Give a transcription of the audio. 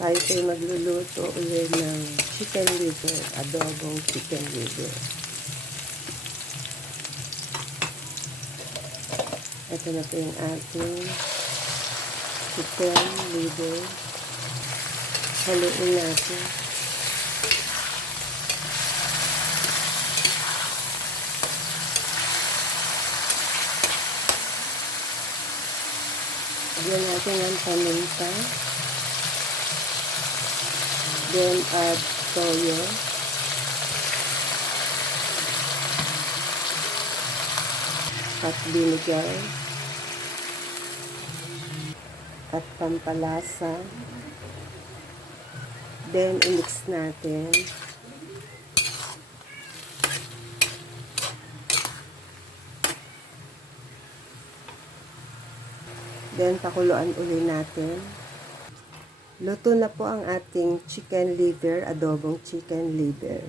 Tayo po'y magluluto ulit ng chicken liver, adobong chicken liver. Ito na po yung ating chicken liver. Haluin natin. Lagyan natin ng paminta. Then add toyo. At vinegar. At pampalasa. Then i-mix natin. Then pakuluan uli natin. Luto na po ang ating chicken liver, adobong chicken liver.